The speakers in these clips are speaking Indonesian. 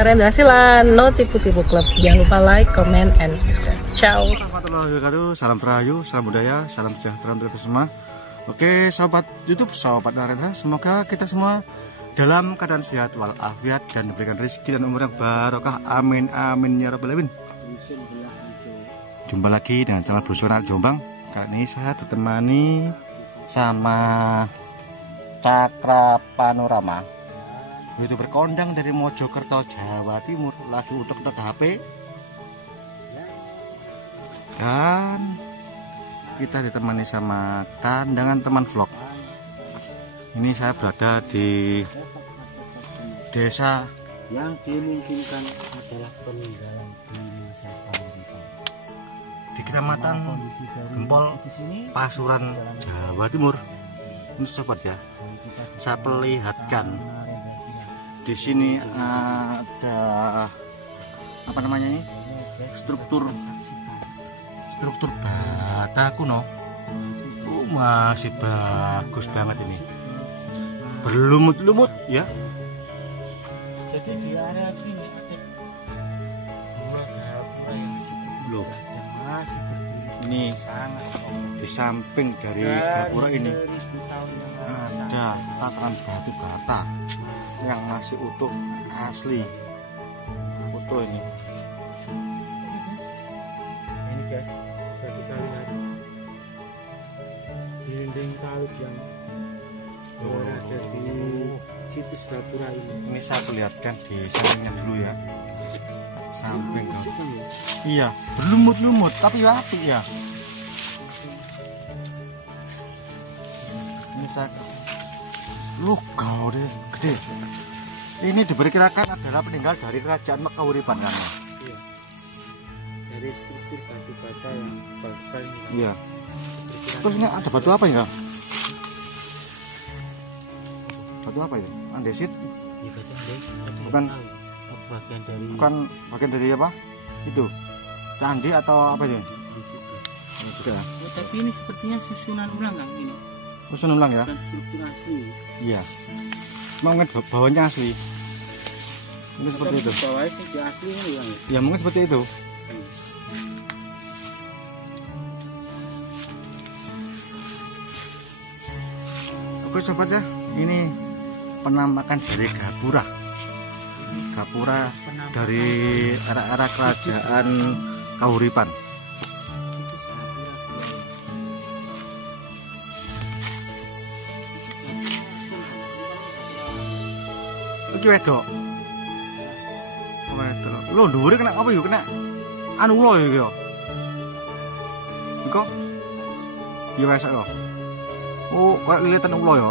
Narendra Sila, no tipu-tipu klub. Jangan lupa like, comment, and subscribe. Ciao. Warahmatullahi wabarakatuh. Salam Rahayu, salam budaya, salam sejahtera untuk kita semua. Oke, sahabat YouTube, sahabat Narendra, semoga kita semua dalam keadaan sehat walafiat dan diberikan rezeki dan umur yang barokah. Amin amin ya rabbal alamin. Jumpa lagi dengan channel Brosur Anak Jombang. Kali ini saya ditemani sama Cakra Panorama, YouTuber kondang dari Mojokerto, Jawa Timur, lagi utek-utek HP. Dan kita ditemani sama kandangan teman vlog. Ini saya berada di desa yang dimungkinkan adalah peninggalan di masa pemerintahan di Kecamatan Gempol, Pasuruan, Jawa Timur. Ini sobat ya, saya perlihatkan di sini ada apa namanya ini, struktur bata kuno. Masih bagus banget ini, berlumut-lumut ya. Jadi di area sini ada dua gapura yang cukup belum dan masih berdiri. Ini Sangat di samping dari gapura ini ada tatanan batu bata yang masih utuh, asli utuh ini. Ini guys, bisa kita lihat dinding kawit yang berada di situs gapura ini. Ini saya perlihatkan di sampingnya dulu ya, samping Kan ya? iya, berlumut-lumut tapi apik ya. Ini saya kau deh gede. Ini diperkirakan adalah peninggal dari kerajaan Kahuripan kan ya? Iya. Dari struktur batu bata yang paling Iya. Terus ini ada batu apa ya? Batu apa ya? Andesit? ya, batu andesit. Bukan. Bagian dari Bagian dari apa? Itu candi atau apa itu? Juga. Ya, tapi ini sepertinya susunan ulang kan ini. Susun ulang ya? Bukan struktur asli. Iya. Mungkin bawahnya asli. Ini seperti itu. Bawahnya sih asli kan ulang ya. Ya mungkin seperti itu. Oke sobat ya, ini penampakan dari gapura. Gapura dari era-era kerajaan Kahuripan. Iki wedok. Wedok. Lho dhuwure kena apa yo? Kena anu ulo ya iki yo. Iko? Ya wesek yo. Oh, kayak lilitan ulo ya.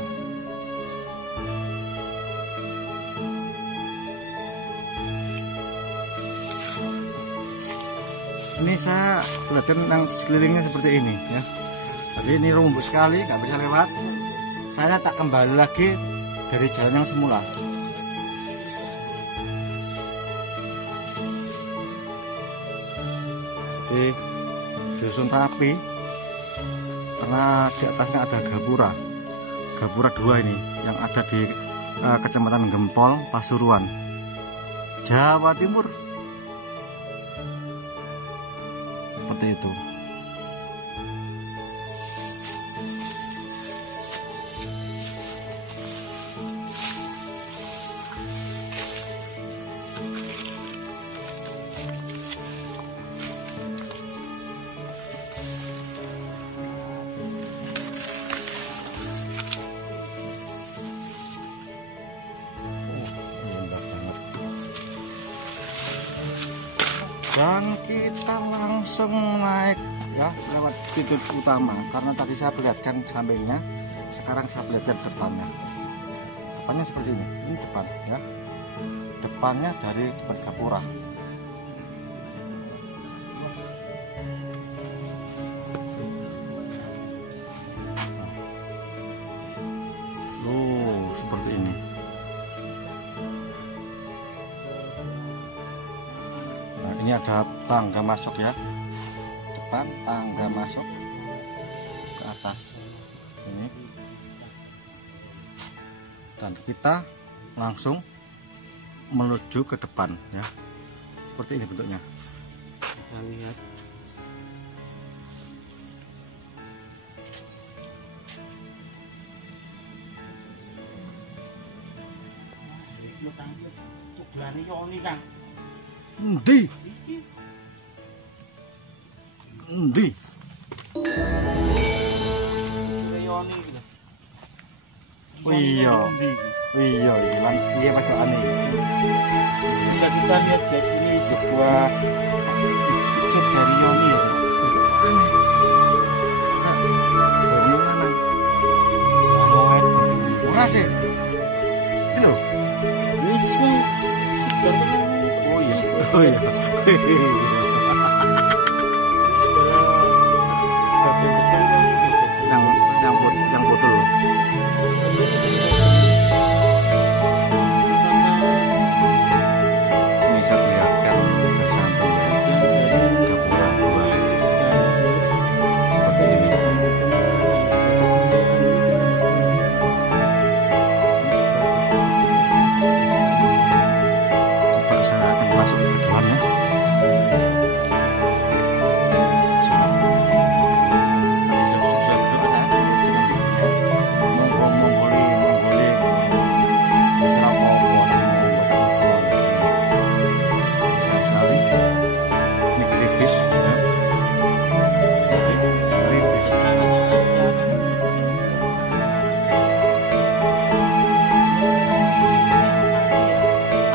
Ini saya lihatkan yang sekelilingnya seperti ini ya. Jadi ini rumput sekali, nggak bisa lewat. Saya tak kembali lagi dari jalan yang semula. Jadi disusun rapi, karena di atasnya ada gapura 2 ini yang ada di Kecamatan Gempol, Pasuruan, Jawa Timur. Seperti itu. Dan kita langsung naik ya lewat pintu utama, karena tadi saya perlihatkan sampingnya, sekarang saya perlihatkan depannya. Depannya seperti ini depan ya. Depannya dari depan gapura. Loh, seperti ini. Ini ada tangga masuk ya, depan tangga masuk ke atas ini, dan kita langsung menuju ke depan ya. Seperti ini bentuknya. Kita lihat. Endi? Endi? Oh iya. Iya, iya pacokane. Bisa kita lihat guys, ini sebuah cut dari Yoni ya guys. Aneh. Bonong lanang. Wet. Ora sih. Ini lho. Wis segar kan. Oh iya. Oh iya. Bagian depan kan ini. Yang botol. Ini saya perlihatkan dari sampingnya gabungan buah seperti ini. Coba saya akan masuk ke dalamnya.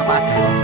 Apa adanya.